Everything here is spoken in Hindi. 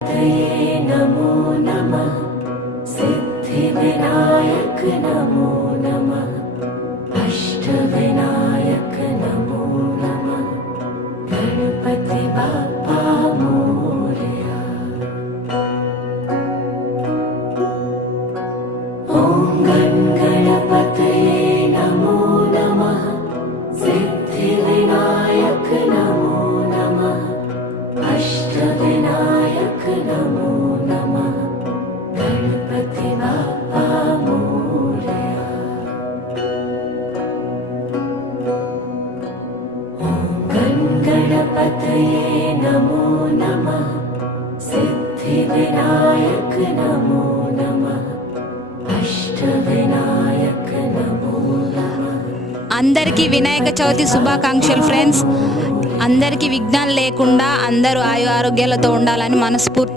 तये नमो नमः सिद्धिविनायक नमो नमः अष्टविनायक नमो नमः गणपति बाप्पा मोरया। ॐ गणपतये नमो नमः सिद्धिविनायक नमो नमः अष्टविनायक नमो नमः गणपति बाप्पा मोरया। ॐ गणपतये नमो नमः सिद्धिविनायक नमो नमः अष्टविनायक नमो नमः। అందరికీ వినాయక చవితి శుభాకాంక్షలు ఫ్రెండ్స్. అందరికీ విఘ్నాలు లేకుండా అందరూ ఆయు ఆరోగ్యాలతో ఉండాలని మనస్ఫూర్తి